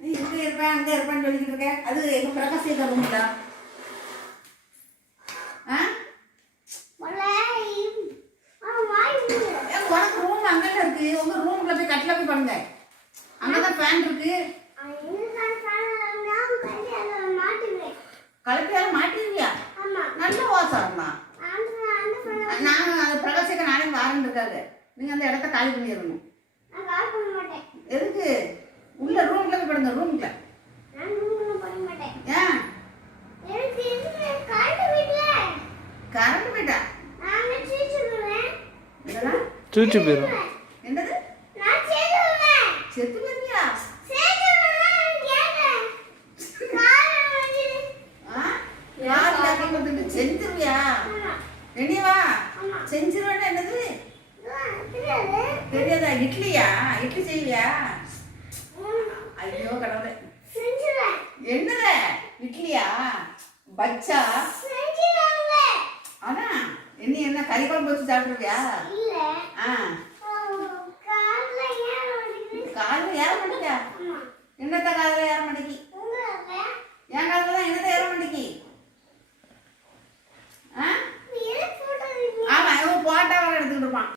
நீ இங்க இருப்பேன் அங்க இருப்பேன்னு சொல்லிக்கிட்டு இருக்க அது எங்க ஆ ஏன் உனக்கு ரூம் அங்கதான் இருக்கு உங்க ரூம்ல போய் கட்டில போய் பண்ணுங்க அங்கதான் ஃபேன் இருக்கு கலப்பியால மாட்டிருவியா? நல்ல வாசம்மா நான் அது பிரகாசிக்க நானே வாரன் இருக்காரு நீங்க அந்த இடத்த காலி பண்ணிடணும். எதுக்கு? படுங்க ரூம்ல. கரண்ட் போயிட்டா சூச்சு போயிடும் என்னது? செத்து வந்துட்டு செஞ்சிருவியா? ரெடியவா செஞ்சிருவேன்னா என்னது? தெரியாதா? இட்லியா? இட்லி செய்வியா? ஐயோ கடவுளே. என்னத இட்லியா? பச்சா? ஆனா என்ன என்ன கறி குழம்பு வச்சு சாப்பிடுவியா? ஆ. காலில் ஏற மாட்டேங்க என்னத்த காலில் ஏற